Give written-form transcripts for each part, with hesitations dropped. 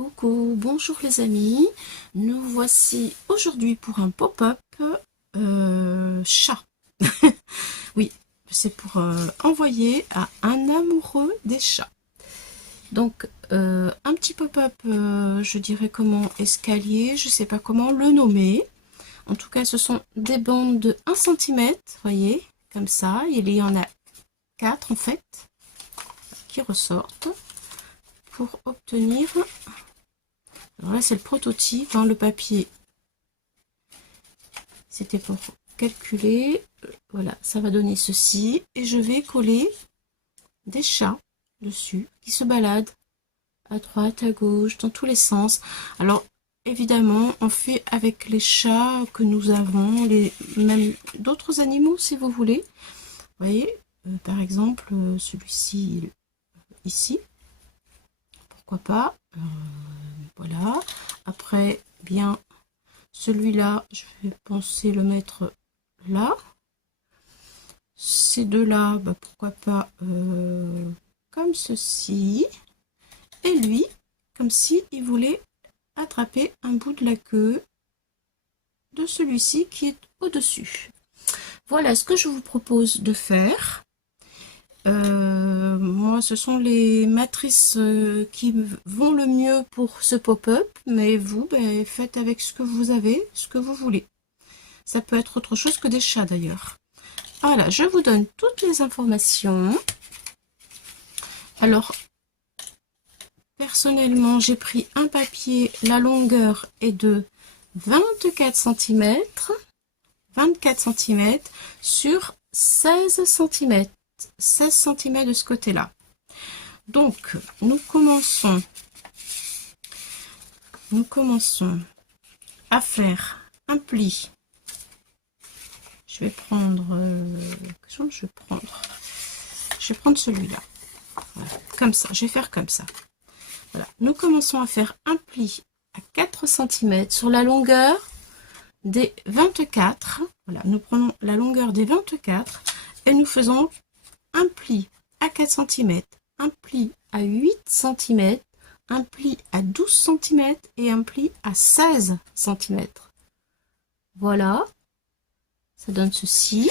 Coucou, bonjour les amis, nous voici aujourd'hui pour un pop-up chat. Oui, c'est pour envoyer à un amoureux des chats. Donc un petit pop-up, je dirais comment escalier, je sais pas comment le nommer. En tout cas, ce sont des bandes de 1 cm, voyez, comme ça. Il y en a 4 en fait, qui ressortent pour obtenir... Alors là, c'est le prototype, hein, le papier. C'était pour calculer. Voilà, ça va donner ceci. Et je vais coller des chats dessus qui se baladent à droite, à gauche, dans tous les sens. Alors, évidemment, on fait avec les chats que nous avons, même d'autres animaux si vous voulez. Vous voyez, par exemple, celui-ci, ici. Pourquoi pas. Voilà. Après, bien, celui-là, je vais penser le mettre là. Ces deux-là, bah, pourquoi pas comme ceci. Et lui, comme si il voulait attraper un bout de la queue de celui-ci qui est au-dessus. Voilà ce que je vous propose de faire. Moi, ce sont les matrices qui vont le mieux pour ce pop-up, mais vous, ben, faites avec ce que vous avez, ce que vous voulez. Ça peut être autre chose que des chats d'ailleurs. Voilà, je vous donne toutes les informations. Alors, personnellement, j'ai pris un papier, la longueur est de 24 cm, 24 cm sur 16 cm. 16 cm de ce côté-là. Donc, nous commençons à faire un pli. Je vais prendre, je vais prendre celui-là. Voilà, comme ça, je vais faire comme ça. Voilà, nous commençons à faire un pli à 4 cm sur la longueur des 24. Voilà, nous prenons la longueur des 24 et nous faisons un pli à 4 cm, un pli à 8 cm, un pli à 12 cm et un pli à 16 cm. Voilà, ça donne ceci.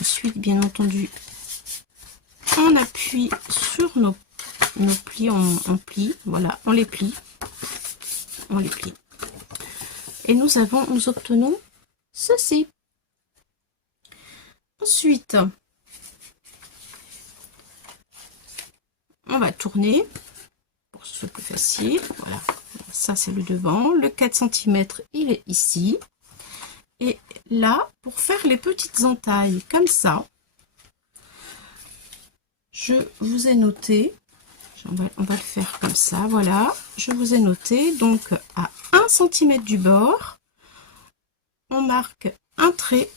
Ensuite, bien entendu, on appuie sur nos plis, on plie, voilà, on les plie. Et nous obtenons ceci. Ensuite, on va tourner pour que ce soit plus facile. Voilà, ça c'est le devant. Le 4 cm, il est ici. Et là, pour faire les petites entailles comme ça, je vous ai noté, on va le faire comme ça, voilà. Je vous ai noté, donc à 1 cm du bord, on marque un trait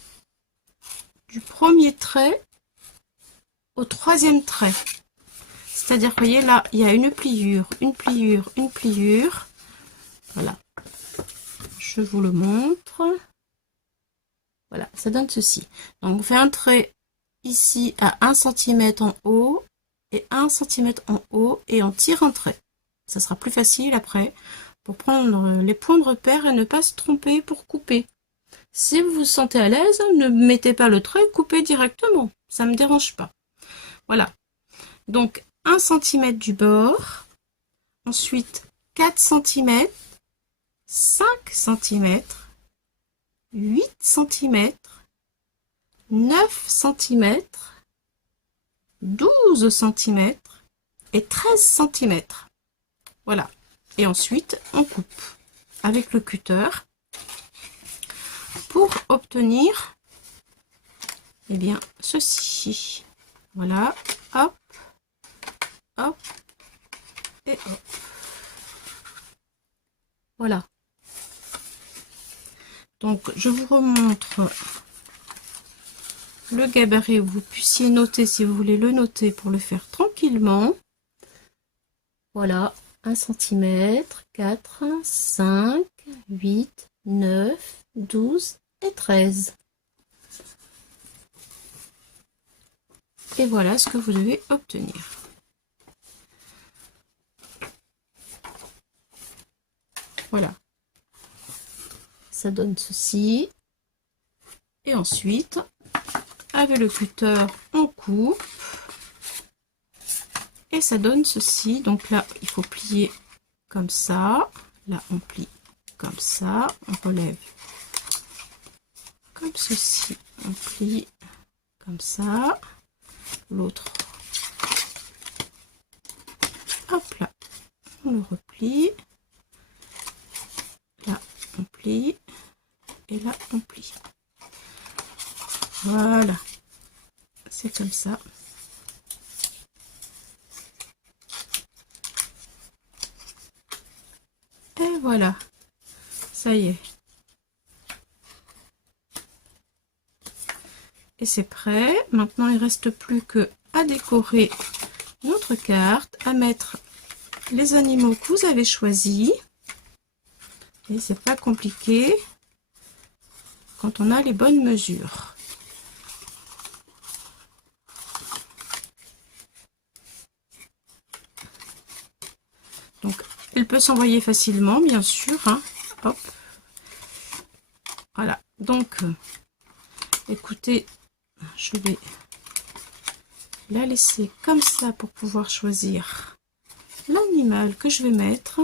du premier trait au troisième trait. C'est-à-dire, vous voyez, là, il y a une pliure, une pliure, une pliure. Voilà. Je vous le montre. Voilà, ça donne ceci. Donc, on fait un trait ici à 1 cm en haut et 1 cm en haut et on tire un trait. Ça sera plus facile après pour prendre les points de repère et ne pas se tromper pour couper. Si vous vous sentez à l'aise, ne mettez pas le trait, coupez directement. Ça ne me dérange pas. Voilà. Donc, 1 cm du bord. Ensuite, 4 cm, 5 cm, 8 cm, 9 cm, 12 cm et 13 cm. Voilà. Et ensuite, on coupe avec le cutter pour obtenir, eh bien, ceci. Voilà. Hop, hop et hop. Voilà. Donc, je vous remontre le gabarit où vous puissiez noter si vous voulez le noter pour le faire tranquillement. Voilà, 1 cm, 4, 5, 8, 9, 12 et 13. Et voilà ce que vous devez obtenir. Voilà. Ça donne ceci. Et ensuite, avec le cutter, on coupe. Et ça donne ceci. Donc là, il faut plier comme ça. Là, on plie comme ça. On relève comme ceci. On plie comme ça. L'autre. Hop là. On le replie. Là, on plie. Et là, on plie. Voilà. C'est comme ça. Et voilà. Ça y est. Et c'est prêt. Maintenant, il ne reste plus que à décorer notre carte, à mettre les animaux que vous avez choisis. Et c'est pas compliqué quand on a les bonnes mesures. Donc, elle peut s'envoyer facilement, bien sûr. Hein. Hop. Voilà. Donc, écoutez, je vais la laisser comme ça pour pouvoir choisir l'animal que je vais mettre.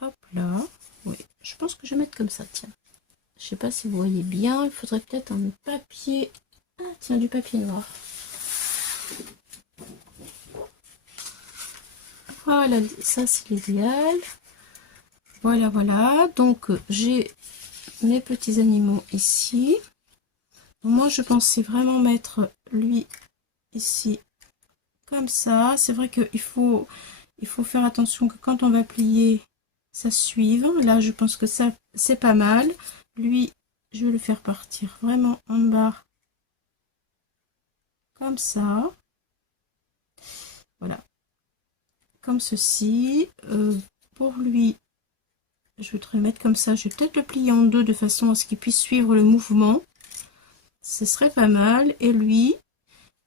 Hop là. Oui, je pense que je vais mettre comme ça, tiens. Je sais pas si vous voyez bien, il faudrait peut-être un papier. Ah tiens, du papier noir. Voilà, ça c'est l'idéal. Voilà, voilà. Donc j'ai mes petits animaux ici. Moi je pensais vraiment mettre lui ici comme ça. C'est vrai qu'il faut faire attention que quand on va plier, ça suive. Là je pense que ça c'est pas mal. Lui, je vais le faire partir vraiment en bas comme ça. Voilà. Comme ceci. Pour lui, je vais te le mettre comme ça. Je vais peut-être le plier en deux de façon à ce qu'il puisse suivre le mouvement. Ce serait pas mal. Et lui,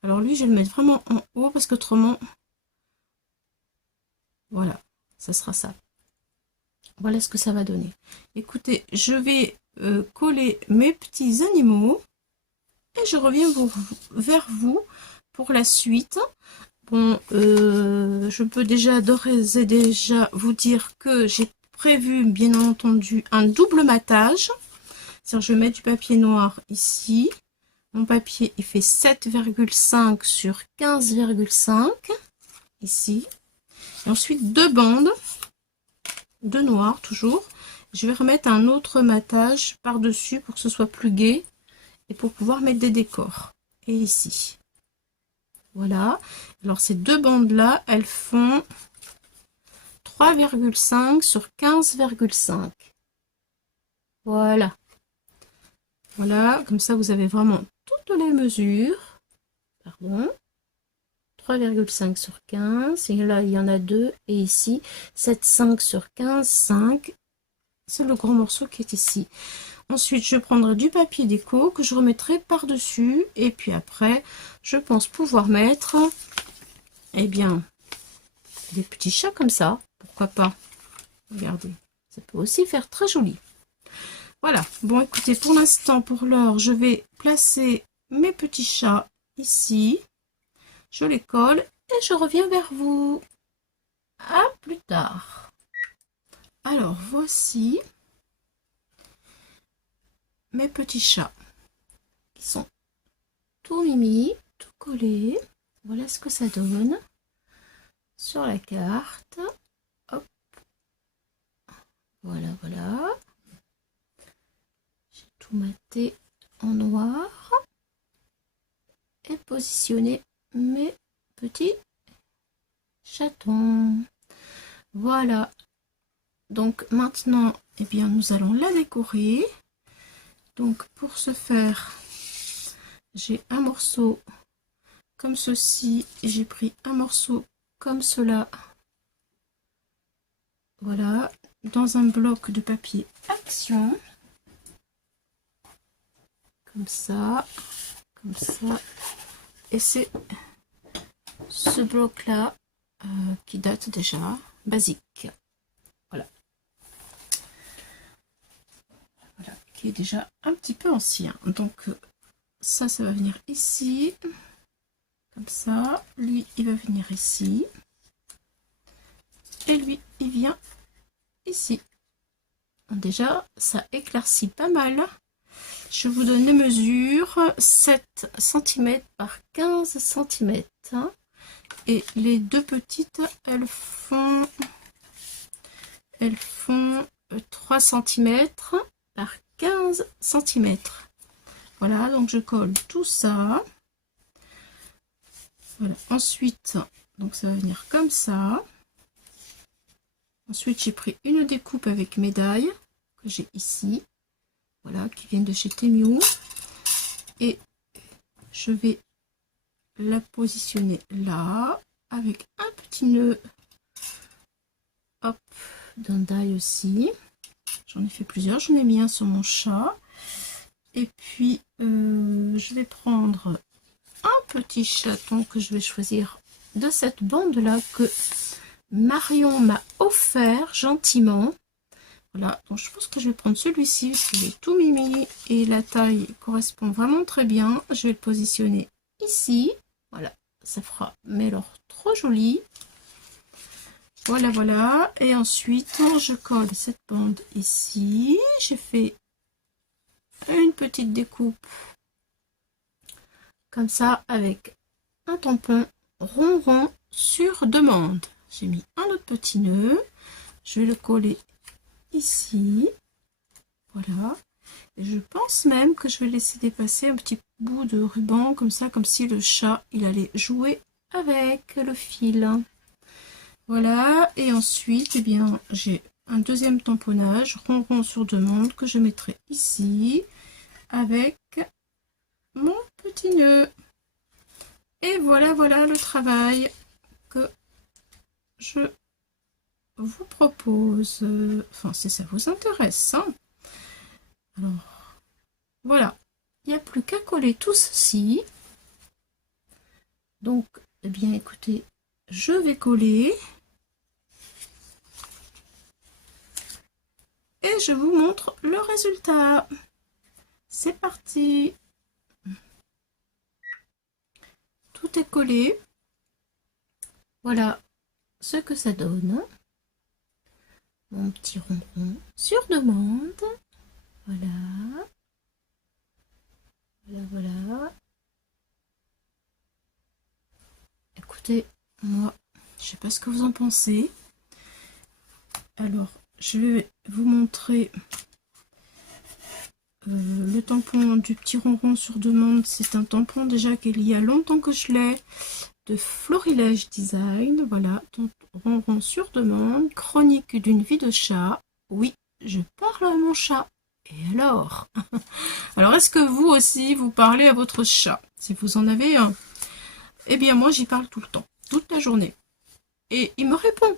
alors lui, je vais le mettre vraiment en haut parce qu'autrement, voilà, ça sera ça. Voilà ce que ça va donner. Écoutez, je vais coller mes petits animaux et je reviens vers vous pour la suite. Bon, je peux déjà d'ores et déjà vous dire que j'ai prévu, bien entendu, un double matage. C'est-à-dire, je mets du papier noir ici. Mon papier, il fait 7,5 sur 15,5 ici. Et ensuite, deux bandes de noir, toujours. Je vais remettre un autre matage par-dessus pour que ce soit plus gai et pour pouvoir mettre des décors. Et ici. Voilà. Alors, ces deux bandes-là, elles font 3,5 sur 15,5. Voilà. Voilà, comme ça, vous avez vraiment toutes les mesures. Pardon. 3,5 sur 15. Et là, il y en a deux. Et ici, 7,5 sur 15, 5. C'est le gros morceau qui est ici. Ensuite, je prendrai du papier déco que je remettrai par-dessus. Et puis après, je pense pouvoir mettre, eh bien, des petits chats comme ça. Pourquoi pas? Regardez, ça peut aussi faire très joli. Voilà. Bon, écoutez, pour l'instant, pour l'heure, je vais placer mes petits chats ici. Je les colle et je reviens vers vous. À plus tard. Alors, voici mes petits chats qui sont tout mimi, tout collés. Voilà ce que ça donne sur la carte. Hop. Voilà, voilà. J'ai tout maté en noir et positionné mes petits chatons. Voilà. Donc maintenant, eh bien, nous allons la décorer. Donc pour ce faire, j'ai un morceau comme ceci et j'ai pris un morceau comme cela. Voilà, dans un bloc de papier action. Comme ça, comme ça. Et c'est ce bloc là qui date déjà. basique. Voilà. Voilà, qui est déjà un petit peu ancien. Donc ça va venir ici. Comme ça. Lui, il va venir ici. Et lui, il vient ici. Déjà, ça éclaircit pas mal. Je vous donne les mesures, 7 cm par 15 cm. Et les deux petites, elles font 3 cm par 15 cm. Voilà, donc je colle tout ça. Voilà, ensuite, donc ça va venir comme ça. Ensuite, j'ai pris une découpe avec médaille que j'ai ici. Voilà, qui viennent de chez Temu. Et je vais la positionner là, avec un petit nœud, hop, d'un die aussi. J'en ai fait plusieurs, j'en ai mis un sur mon chat. Et puis, je vais prendre un petit chaton que je vais choisir de cette bande-là que Marion m'a offert gentiment. Voilà, donc je pense que je vais prendre celui-ci parce qu'il est tout mimi et la taille correspond vraiment très bien. Je vais le positionner ici. Voilà, ça fera, mais alors trop joli. Voilà, voilà. Et ensuite, je colle cette bande ici. J'ai fait une petite découpe comme ça avec un tampon rond sur demande. J'ai mis un autre petit nœud. Je vais le coller ici. Voilà. Et je pense même que je vais laisser dépasser un petit bout de ruban comme ça, comme si le chat, il allait jouer avec le fil. Voilà. Et ensuite, eh bien, j'ai un deuxième tamponnage rond sur demande que je mettrai ici avec mon petit nœud. Et voilà, voilà le travail que je vous propose. Enfin, si ça vous intéresse, hein. Alors, voilà. Il n'y a plus qu'à coller tout ceci. Donc, eh bien, écoutez, je vais coller. Et je vous montre le résultat. C'est parti. Tout est collé. Voilà ce que ça donne. Mon petit ronron sur demande. Voilà. Voilà, voilà. Écoutez, moi, je sais pas ce que vous en pensez. Alors, je vais vous montrer le tampon du petit ronron sur demande. C'est un tampon déjà qu'il y a longtemps que je l'ai, de Florilège Design. Voilà, ronron sur demande, chronique d'une vie de chat. Oui, je parle à mon chat. Et alors? Alors, est-ce que vous aussi, vous parlez à votre chat? Si vous en avez un. Eh bien, moi, j'y parle tout le temps, toute la journée. Et il me répond.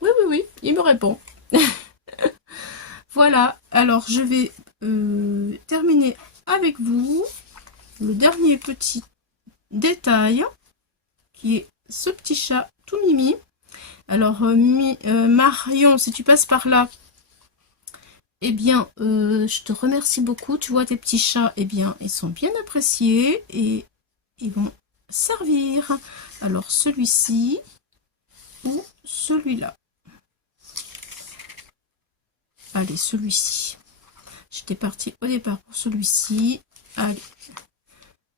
Oui, oui, oui, il me répond. Voilà, alors je vais terminer avec vous le dernier petit détail qui est ce petit chat tout mimi. Alors Marion, si tu passes par là, eh bien je te remercie beaucoup. Tu vois, tes petits chats, eh bien ils sont bien appréciés et ils vont servir. Alors celui-ci ou celui-là. Allez, celui-ci. J'étais partie au départ pour celui-ci. Allez,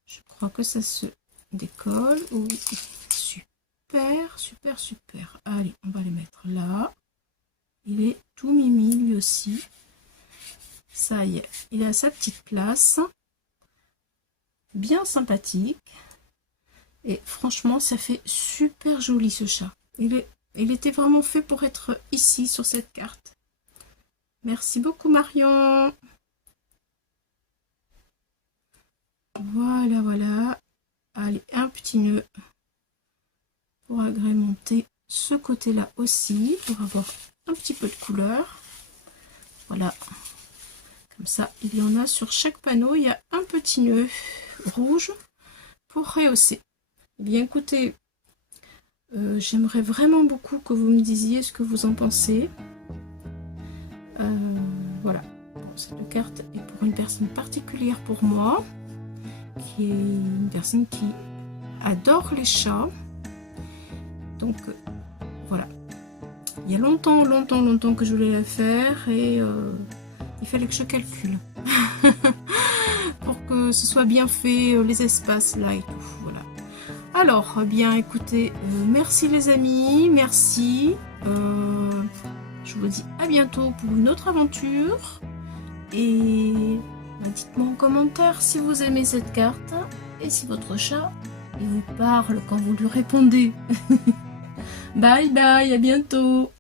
je crois que ça se décolle. Oui, super, super, super. Allez, on va les mettre là. Il est tout mimi lui aussi. Ça y est, il a sa petite place. Bien sympathique. Et franchement, ça fait super joli ce chat. Il était vraiment fait pour être ici sur cette carte. Merci beaucoup Marion. Voilà, voilà. Allez, un petit nœud pour agrémenter ce côté-là aussi, pour avoir un petit peu de couleur. Voilà. Comme ça, il y en a sur chaque panneau. Il y a un petit nœud rouge pour rehausser. Eh bien, écoutez, J'aimerais vraiment beaucoup que vous me disiez ce que vous en pensez. Voilà, bon, cette carte est pour une personne particulière pour moi, qui est une personne qui adore les chats. Donc voilà, il y a longtemps que je voulais la faire et il fallait que je calcule pour que ce soit bien fait, les espaces là et tout. Voilà. Alors, bien écoutez, merci les amis, merci. Je vous dis à bientôt pour une autre aventure. Et dites-moi en commentaire si vous aimez cette carte et si votre chat il vous parle quand vous lui répondez. Bye bye, à bientôt.